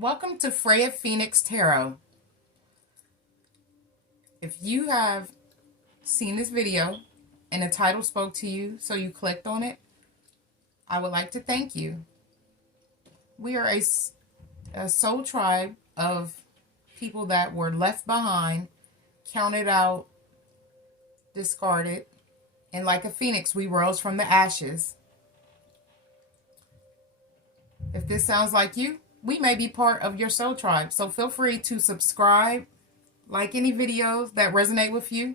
Welcome to Freya Phoenix Tarot. If you have seen this video and the title spoke to you, so you clicked on it, I would like to thank you. We are a soul tribe of people that were left behind, counted out, discarded, and like a phoenix, we rose from the ashes. If this sounds like you, we may be part of your soul tribe, so feel free to subscribe, like any videos that resonate with you.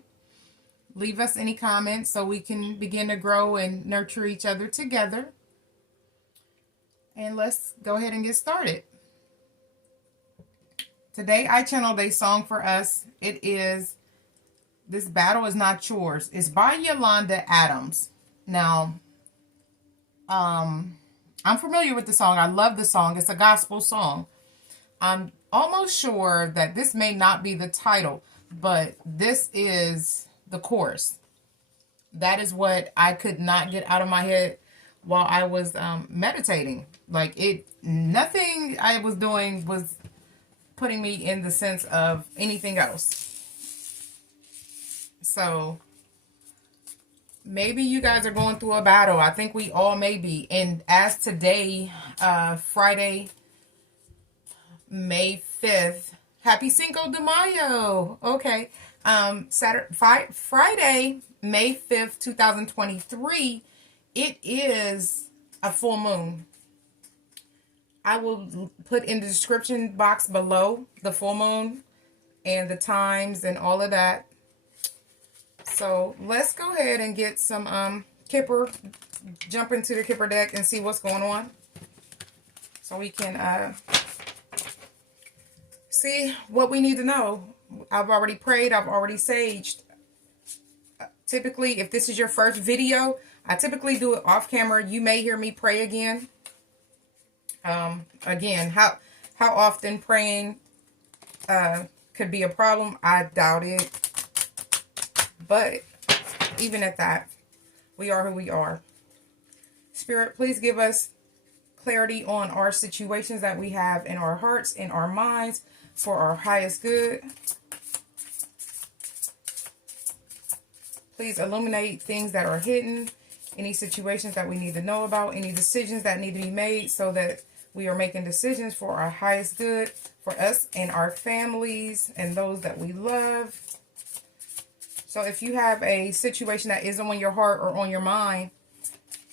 Leave us any comments so we can begin to grow and nurture each other together. And let's go ahead and get started. Today I channeled a song for us. It is This Battle Is Not Yours. It's by Yolanda Adams. Now, I'm familiar with the song. I love the song. It's a gospel song. I'm almost sure that this may not be the title, but this is the chorus. That is what I could not get out of my head while I was meditating. Nothing I was doing was putting me in the sense of anything else. So maybe you guys are going through a battle. I think we all may be. And as today, Friday, May 5th, happy Cinco de Mayo. Okay. Friday, May 5th, 2023, it is a full moon. I will put in the description box below the full moon and the times and all of that. So let's go ahead and get some Kipper, jump into the Kipper deck and see what's going on. So we can see what we need to know. I've already prayed. I've already saged. Typically, if this is your first video, I typically do it off camera. You may hear me pray again. Again, how often praying could be a problem, I doubt it. But even at that, we are who we are. Spirit, please give us clarity on our situations that we have in our hearts, in our minds, for our highest good. Please illuminate things that are hidden, any situations that we need to know about, any decisions that need to be made so that we are making decisions for our highest good, for us and our families and those that we love. So if you have a situation that is on your heart or on your mind,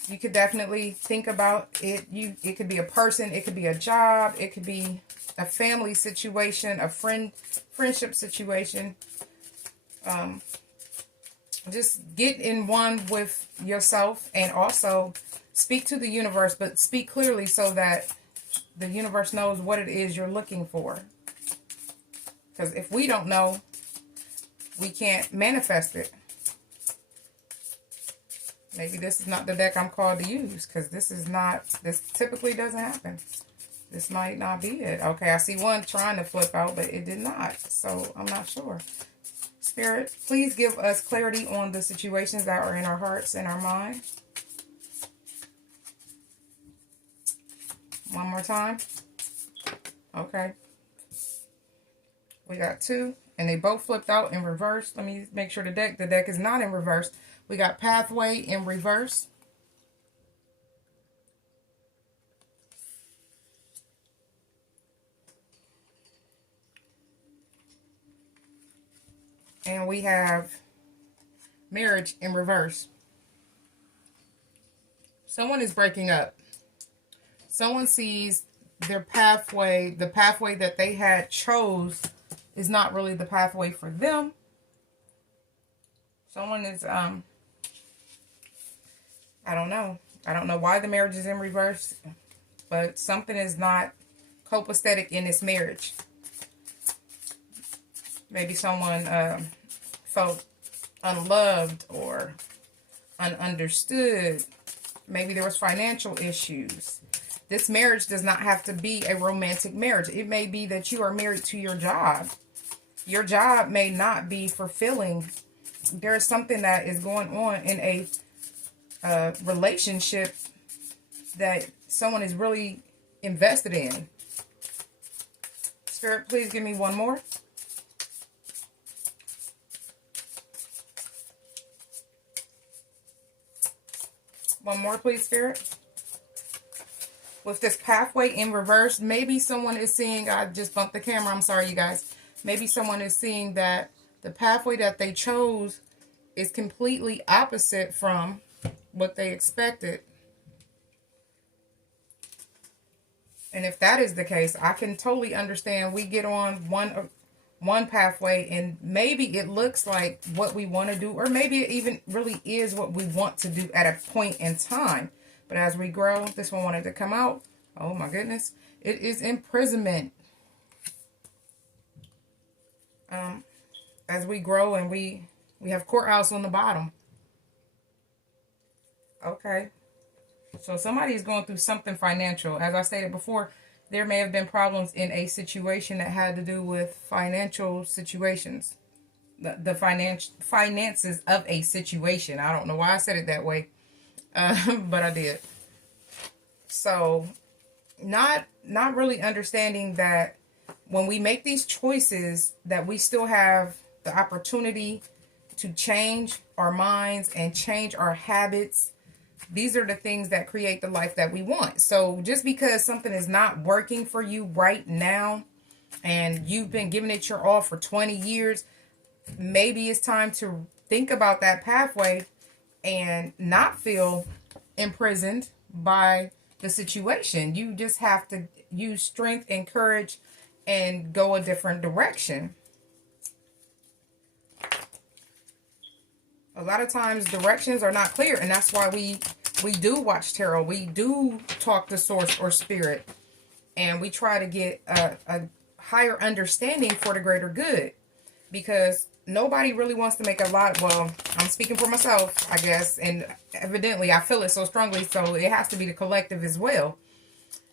you could definitely think about it. It could be a person, it could be a job, it could be a family situation, a friendship situation. Just get in one with yourself and also speak to the universe, but speak clearly so that the universe knows what it is you're looking for. Because if we don't know, we can't manifest it. Maybe this is not the deck I'm called to use, because this typically doesn't happen. This might not be it. Okay, I see one trying to flip out, but it did not. So I'm not sure. Spirit, please give us clarity on the situations that are in our hearts and our mind. One more time. Okay. We got two, and they both flipped out in reverse. Let me make sure the deck is not in reverse. We got pathway in reverse. And we have marriage in reverse. Someone is breaking up. Someone sees their pathway, the pathway that they had chose is not really the pathway for them. Someone is, I don't know. I don't know why the marriage is in reverse, but something is not copacetic in this marriage. Maybe someone felt unloved or ununderstood. Maybe there was financial issues. This marriage does not have to be a romantic marriage. It may be that you are married to your job. Your job may not be fulfilling. There's something that is going on in a relationship that someone is really invested in. Spirit, please give me one more. One more, please, Spirit. With this pathway in reverse, maybe someone is seeing, I just bumped the camera, I'm sorry, you guys. Maybe someone is seeing that the pathway that they chose is completely opposite from what they expected. And if that is the case, I can totally understand. We get on one pathway and maybe it looks like what we want to do, or maybe it even really is what we want to do at a point in time. But as we grow, this one wanted to come out. Oh my goodness. It is imprisonment. As we grow and we have courthouse on the bottom. Okay. So somebody is going through something financial. As I stated before, there may have been problems in a situation that had to do with financial situations. The finances of a situation. I don't know why I said it that way. But I did. So not really understanding that when we make these choices, that we still have the opportunity to change our minds and change our habits. These are the things that create the life that we want. So just because something is not working for you right now and you've been giving it your all for 20 years, maybe it's time to think about that pathway and not feel imprisoned by the situation. You just have to use strength and courage and go a different direction. A lot of times directions are not clear, and that's why we do watch tarot. We do talk to source or spirit, and we try to get a higher understanding for the greater good, because nobody really wants to make a lot. Well, I'm speaking for myself, I guess, and evidently I feel it so strongly, so it has to be the collective as well.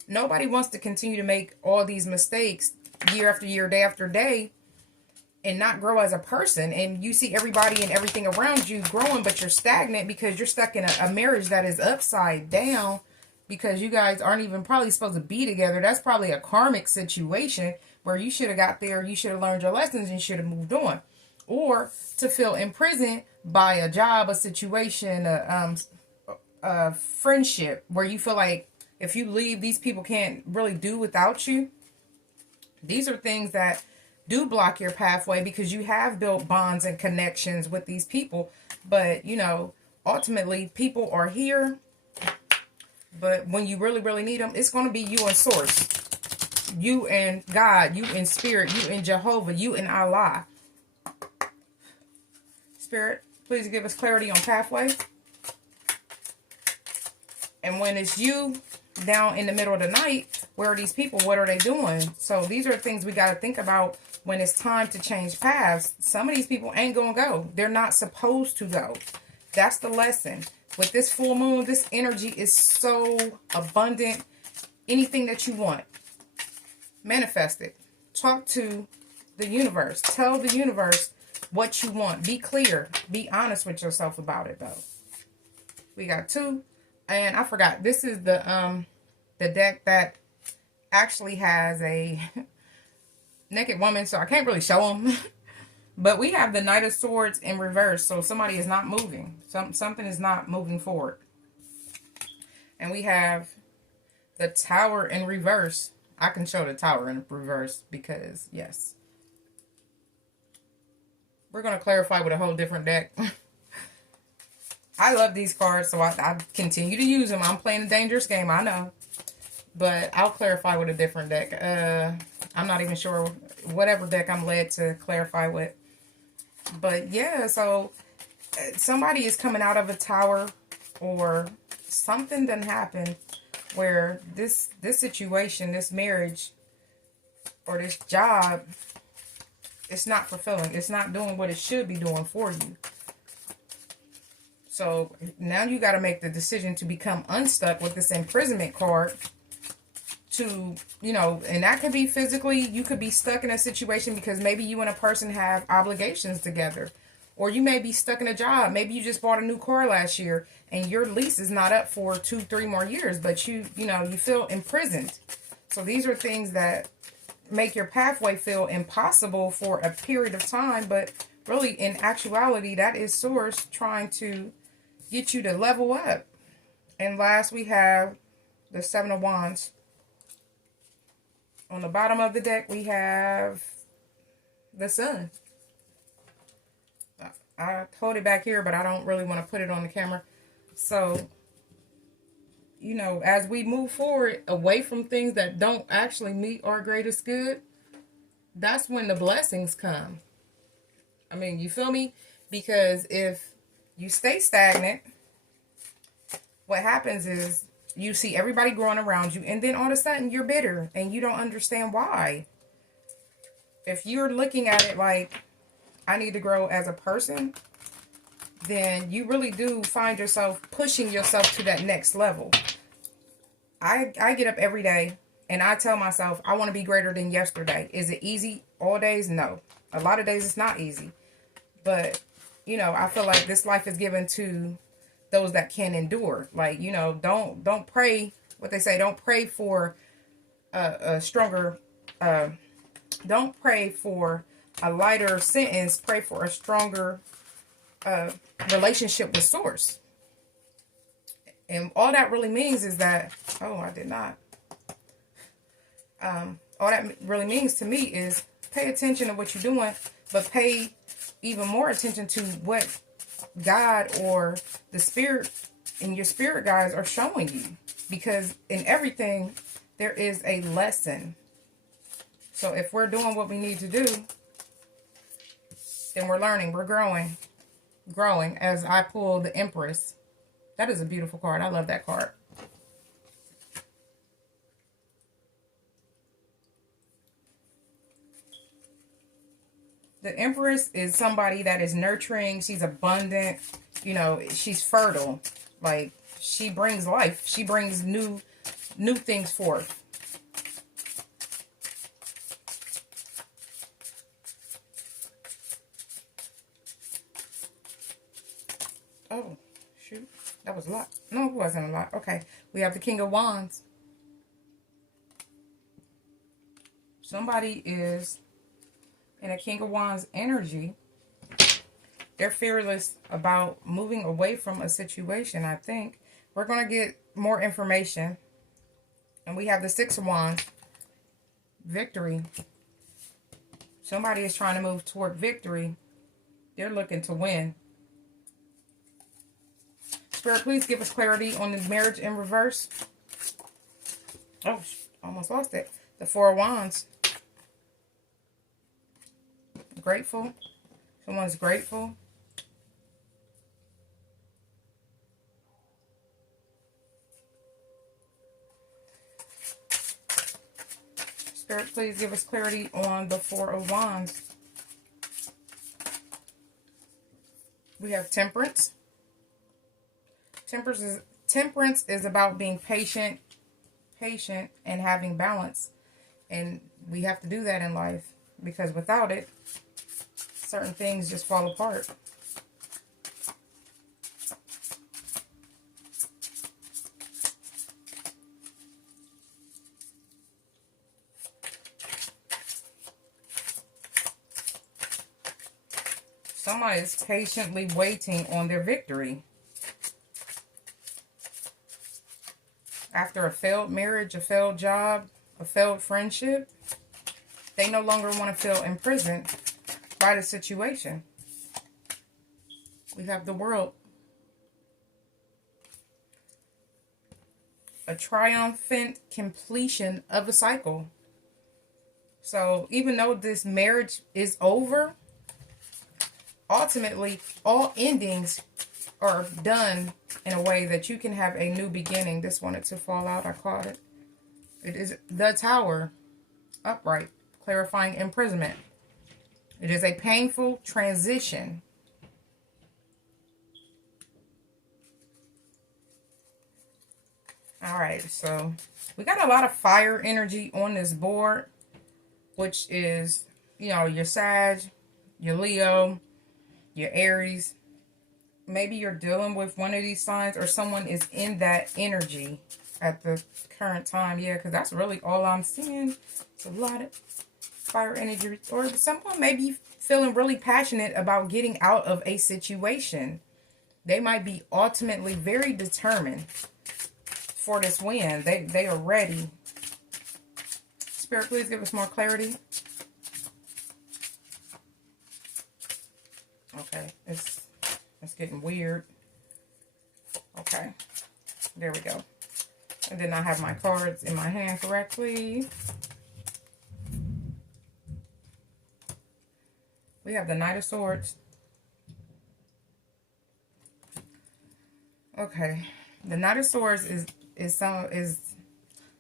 Nobody wants to continue to make all these mistakes year after year, day after day, and not grow as a person. And you see everybody and everything around you growing, but you're stagnant because you're stuck in a marriage that is upside down, because you guys aren't even probably supposed to be together. That's probably a karmic situation where you should have got there, you should have learned your lessons, and you should have moved on. Or to feel imprisoned by a job, a situation, a friendship, where you feel like if you leave, these people can't really do without you. These are things that do block your pathway, because you have built bonds and connections with these people. But, you know, ultimately, people are here. But when you really, really need them, it's going to be you and source. You and God. You and spirit. You and Jehovah. You and Allah. Spirit, please give us clarity on pathway. And when it's you down in the middle of the night, where are these people? What are they doing? So these are things we got to think about when it's time to change paths. Some of these people ain't going to go. They're not supposed to go. That's the lesson. With this full moon, this energy is so abundant. Anything that you want, manifest it. Talk to the universe. Tell the universe what you want. Be clear. Be honest with yourself about it, though. We got 2. And I forgot. This is the deck that actually has a naked woman, so I can't really show them. But we have the Knight of Swords in reverse, so somebody is not moving. Something is not moving forward. And we have the Tower in reverse. I can show the Tower in reverse because, yes. We're going to clarify with a whole different deck. I love these cards, so I continue to use them. I'm playing a dangerous game, I know. But I'll clarify with a different deck. I'm not even sure whatever deck I'm led to clarify with. But yeah, so somebody is coming out of a tower, or something done happened where this situation, this marriage, or this job, it's not fulfilling. It's not doing what it should be doing for you. So now you got to make the decision to become unstuck with this imprisonment card. To, you know, and that could be physically, you could be stuck in a situation because maybe you and a person have obligations together. Or you may be stuck in a job. Maybe you just bought a new car last year and your lease is not up for 2-3 more years, but you know, you feel imprisoned. So these are things that make your pathway feel impossible for a period of time, but really in actuality, that is Source trying to get you to level up. And last, we have the Seven of Wands. On the bottom of the deck, we have the Sun. I hold it back here, but I don't really want to put it on the camera. So, you know, as we move forward away from things that don't actually meet our greatest good, that's when the blessings come. I mean, you feel me? Because if you stay stagnant, what happens is you see everybody growing around you, and then all of a sudden you're bitter and you don't understand why. If you're looking at it like, I need to grow as a person, then you really do find yourself pushing yourself to that next level. I get up every day and I tell myself, I want to be greater than yesterday. Is it easy all days? No. A lot of days it's not easy. But, you know, I feel like this life is given to those that can endure. Like, you know, don't pray, what they say, don't pray for a stronger, don't pray for a lighter sentence, pray for a stronger relationship with Source. And all that really means is that, oh, I did not. All that really means to me is pay attention to what you're doing, but pay even more attention to what God or the spirit and your spirit guides are showing you. Because in everything, there is a lesson. So if we're doing what we need to do, then we're learning, we're growing. As I pull the Empress. That is a beautiful card. I love that card. The Empress is somebody that is nurturing. She's abundant. You know, she's fertile. Like, she brings life. She brings new things forth. Oh, shoot. That was a lot. No, it wasn't a lot. Okay. We have the King of Wands. Somebody is in a King of Wands energy. They're fearless about moving away from a situation, I think. We're going to get more information. And we have the Six of Wands. Victory. Somebody is trying to move toward victory. They're looking to win. Spirit, please give us clarity on the marriage in reverse. Oh, almost lost it. The Four of Wands. Grateful. Someone's grateful. Spirit, please give us clarity on the Four of Wands. We have Temperance. Temperance is about being patient and having balance. And we have to do that in life, because without it, certain things just fall apart. Somebody is patiently waiting on their victory. After a failed marriage, a failed job, a failed friendship, they no longer want to feel imprisoned by the situation. We have the World. A triumphant completion of a cycle. So even though this marriage is over, ultimately all endings are done in a way that you can have a new beginning. This wanted to fall out. I caught it. It is the Tower. Upright. Clarifying imprisonment. It is a painful transition. Alright, so we got a lot of fire energy on this board, which is, you know, your Sag, your Leo, your Aries. Maybe you're dealing with one of these signs, or someone is in that energy. at the current time. Yeah, because that's really all I'm seeing. It's a lot of fire energy. Or someone may be feeling really passionate about getting out of a situation. They might be ultimately very determined for this win. They are ready. Spirit, please give us more clarity. Okay, it's getting weird. Okay, there we go. And then I have my cards in my hand correctly. We have the Knight of Swords. Okay, the Knight of Swords is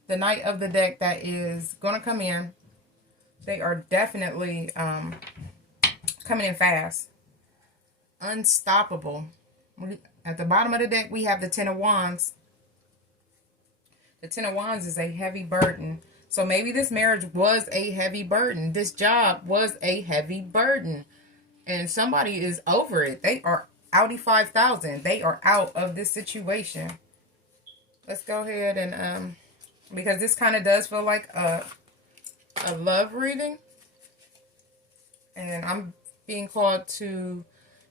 the knight of the deck that is gonna come in. They are definitely coming in fast, unstoppable. At the bottom of the deck, we have the Ten of Wands. The Ten of Wands is a heavy burden. So maybe this marriage was a heavy burden. This job was a heavy burden. And somebody is over it. They are outie 5,000. They are out of this situation. Let's go ahead and, because this kind of does feel like a love reading. And I'm being called to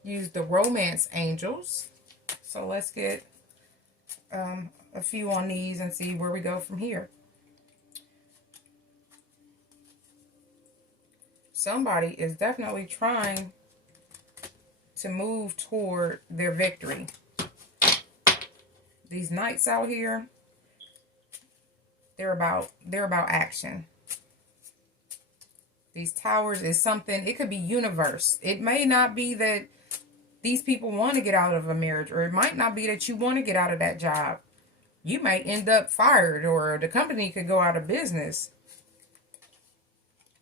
use the romance angels. So let's get a few on these and see where we go from here. Somebody is definitely trying to move toward their victory. These knights out here, they're about action. These towers is something, it could be universe. It may not be that these people want to get out of a marriage, or it might not be that you want to get out of that job. You might end up fired, or the company could go out of business.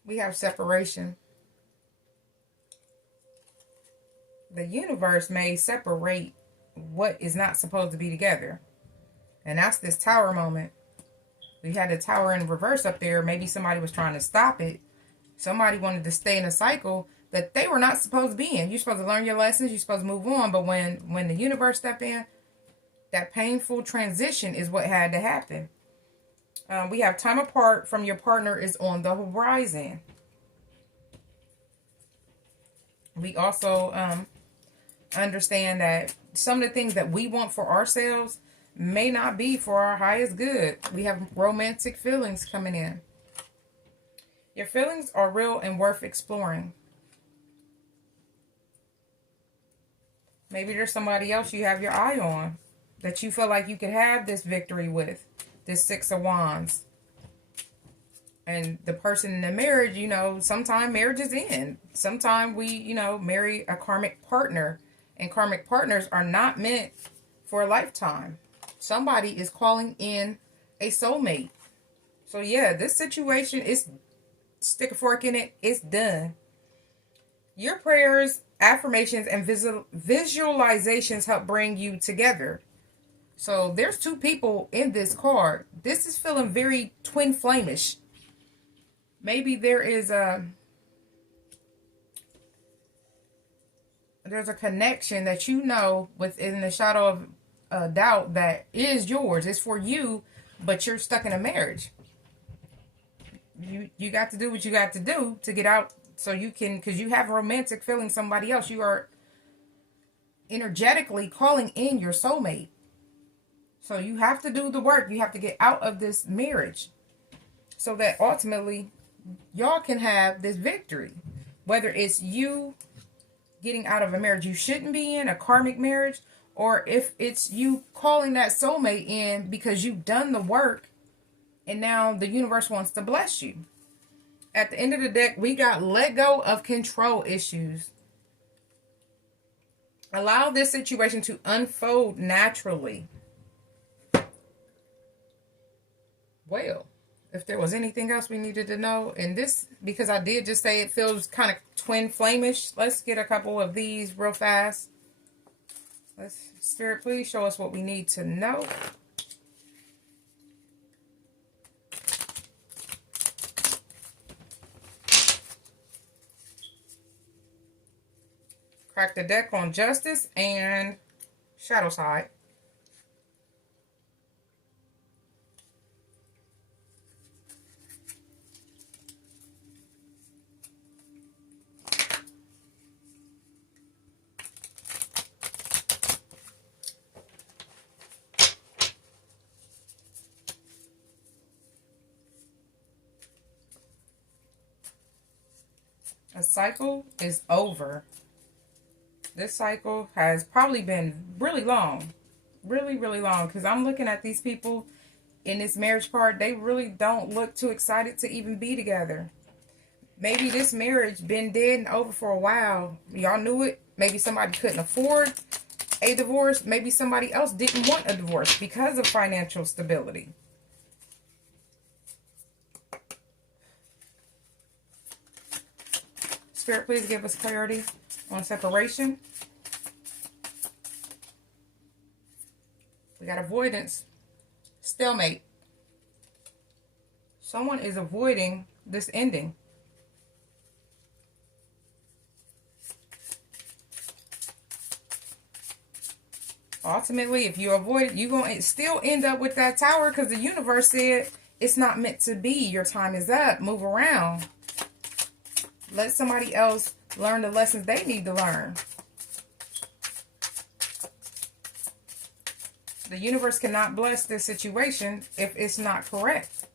We have separation. The universe may separate what is not supposed to be together. And that's this tower moment. We had the tower in reverse up there. Maybe somebody was trying to stop it. Somebody wanted to stay in a cycle that they were not supposed to be in. You're supposed to learn your lessons. You're supposed to move on. But when the universe stepped in, that painful transition is what had to happen. We have time apart from your partner is on the horizon. We also understand that some of the things that we want for ourselves may not be for our highest good. We have romantic feelings coming in. Your feelings are real and worth exploring. Maybe there's somebody else you have your eye on that you feel like you could have this victory with. This Six of Wands. And the person in the marriage, you know, sometimes marriages end. Sometimes we, you know, marry a karmic partner. And karmic partners are not meant for a lifetime. Somebody is calling in a soulmate. So yeah, this situation is, stick a fork in it, it's done. Your prayers, affirmations, and visualizations help bring you together. So there's two people in this card. This is feeling very twin flamish. Maybe there is there's a connection that you know within the shadow of a doubt that is yours. It's for you, but you're stuck in a marriage. You got to do what you got to do to get out, so you can, because you have romantic feelings somebody else. You are energetically calling in your soulmate. So you have to do the work. You have to get out of this marriage so that ultimately y'all can have this victory. Whether it's you getting out of a marriage you shouldn't be in, a karmic marriage, or if it's you calling that soulmate in because you've done the work and now the universe wants to bless you. At the end of the deck, we got let go of control issues. Allow this situation to unfold naturally. Well, if there was anything else we needed to know in this, because I did just say it feels kind of twin flamish, let's get a couple of these real fast. Spirit, please show us what we need to know. Crack the deck on justice and shadow side. A cycle is over. This cycle has probably been really long. Really, really long. Because I'm looking at these people in this marriage card. They really don't look too excited to even be together. Maybe this marriage been dead and over for a while. Y'all knew it. Maybe somebody couldn't afford a divorce. Maybe somebody else didn't want a divorce because of financial stability. Spirit, please give us clarity on separation. We got avoidance. Stalemate. Someone is avoiding this ending. Ultimately, if you avoid it, you're going to still end up with that tower because the universe said it's not meant to be. Your time is up. Move around. Let somebody else learn the lessons they need to learn. The universe cannot bless this situation if it's not correct.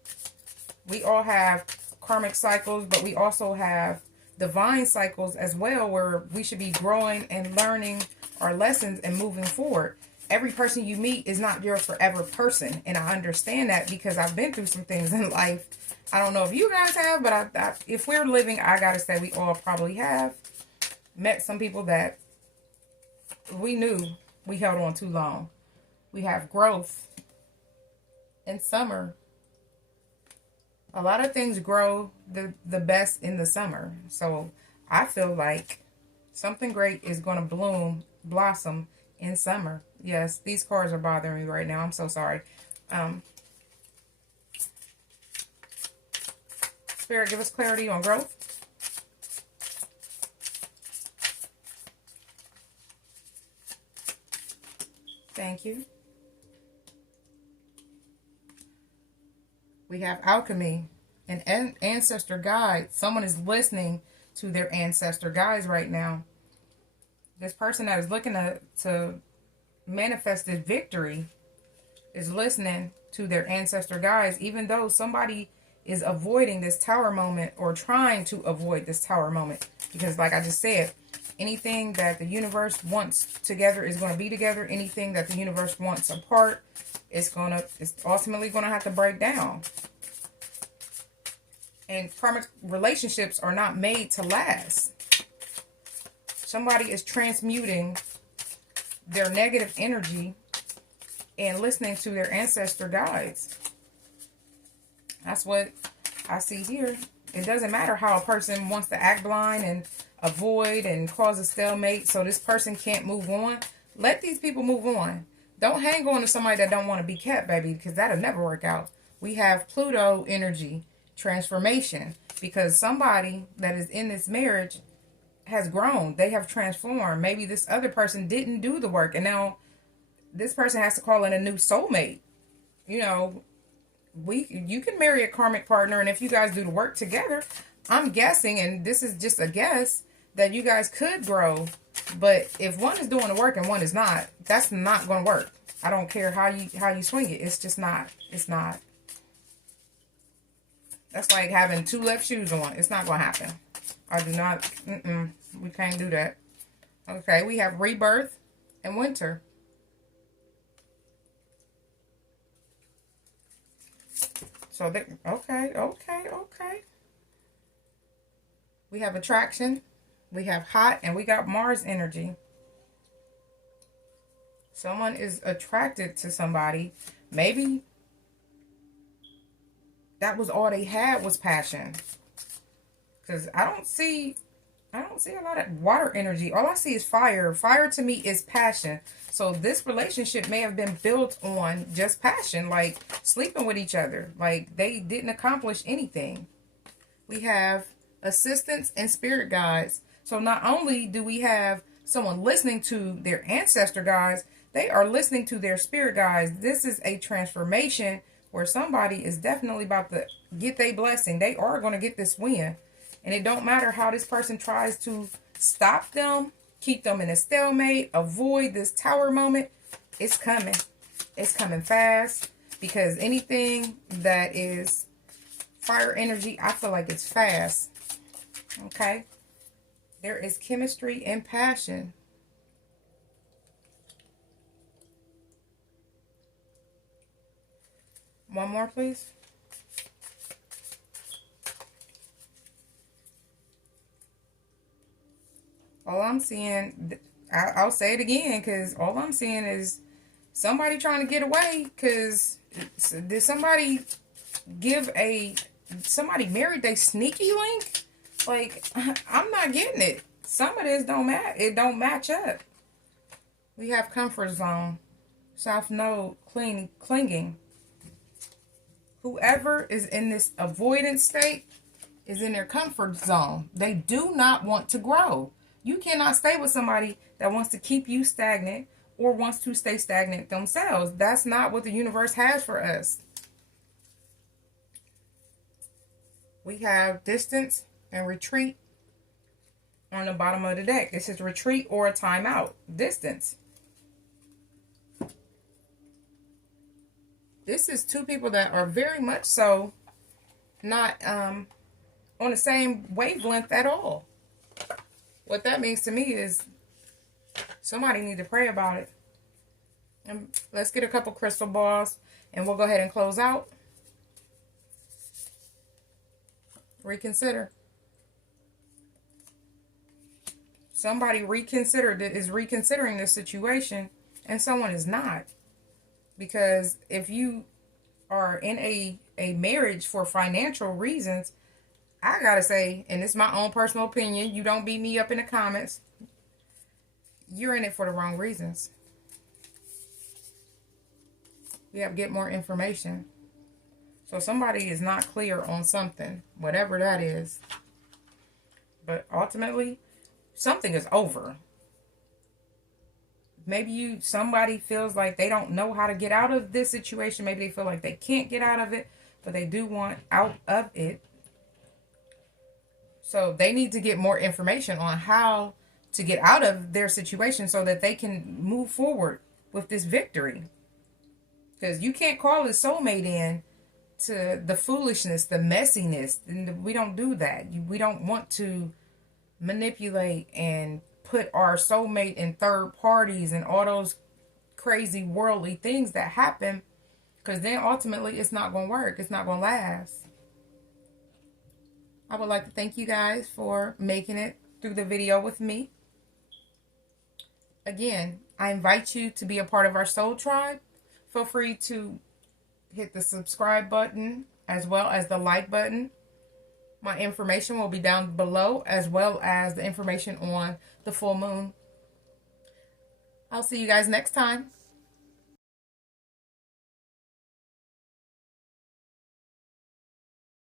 We all have karmic cycles, but we also have divine cycles as well, where we should be growing and learning our lessons and moving forward. Every person you meet is not your forever person, and I understand that because I've been through some things in life. I don't know if you guys have, but if we're living, I gotta say we all probably have met some people that we knew we held on too long. We have growth in summer. A lot of things grow the best in the summer. So I feel like something great is going to blossom in summer. Yes, these cards are bothering me right now. I'm so sorry. Spirit, give us clarity on growth. Thank you. We have alchemy and ancestor guide. Someone is listening to their ancestor guides right now. This person that is looking to manifest this victory is listening to their ancestor guides, even though somebody is avoiding this tower moment or trying to avoid this tower moment. Because like I just said, anything that the universe wants together is going to be together. Anything that the universe wants apart, it's ultimately going to have to break down. And karmic relationships are not made to last. Somebody is transmuting their negative energy and listening to their ancestor guides. That's what I see here. It doesn't matter how a person wants to act blind and avoid and cause a stalemate so this person can't move on. Let these people move on. Don't hang on to somebody that don't want to be kept, baby, because that'll never work out. We have Pluto energy, transformation, because somebody that is in this marriage has grown. They have transformed. Maybe this other person didn't do the work, and now this person has to call in a new soulmate. You know, you can marry a karmic partner, and if you guys do the work together, I'm guessing, and this is just a guess, that you guys could grow. But if one is doing the work and one is not, that's not going to work. I don't care how you swing it. It's just not. It's not. That's like having two left shoes on. It's not going to happen. I do not. We can't do that. Okay, we have rebirth and winter. So, okay. We have attraction. We have hot, and we got Mars energy. Someone is attracted to somebody. Maybe that was all they had was passion. Because I don't see a lot of water energy. All I see is fire. Fire to me is passion. So this relationship may have been built on just passion, like sleeping with each other. Like they didn't accomplish anything. We have assistants and spirit guides. So not only do we have someone listening to their ancestor guides, they are listening to their spirit guides. This is a transformation where somebody is definitely about to get their blessing. They are going to get this win. And it don't matter how this person tries to stop them, keep them in a stalemate, avoid this tower moment. It's coming. It's coming fast. Because anything that is fire energy, I feel like it's fast. Okay? There is chemistry and passion. One more, please. All I'm seeing, I'll say it again, because all I'm seeing is somebody trying to get away, because did somebody somebody married they sneaky link? Like, I'm not getting it. Some of this don't match up. We have comfort zone, south node, clinging. Whoever is in this avoidance state is in their comfort zone. They do not want to grow. You cannot stay with somebody that wants to keep you stagnant or wants to stay stagnant themselves. That's not what the universe has for us. We have distance and retreat on the bottom of the deck. This is retreat or a timeout. Distance. This is two people that are very much so not on the same wavelength at all. What that means to me is somebody need to pray about it. And let's get a couple crystal balls and we'll go ahead and close out. Reconsider. Somebody is reconsidering this situation and someone is not. Because if you are in a marriage for financial reasons, I gotta say, and it's my own personal opinion, you don't beat me up in the comments, you're in it for the wrong reasons. We have to get more information. So somebody is not clear on something, whatever that is. But ultimately, something is over. Maybe somebody feels like they don't know how to get out of this situation. Maybe they feel like they can't get out of it, but they do want out of it. So they need to get more information on how to get out of their situation so that they can move forward with this victory. Because you can't call a soulmate in to the foolishness, the messiness. And we don't do that. We don't want to manipulate and put our soulmate in third parties and all those crazy worldly things that happen, because then ultimately it's not going to work. It's not going to last. I would like to thank you guys for making it through the video with me. Again, I invite you to be a part of our soul tribe. Feel free to hit the subscribe button as well as the like button. My information will be down below, as well as the information on the full moon. I'll see you guys next time.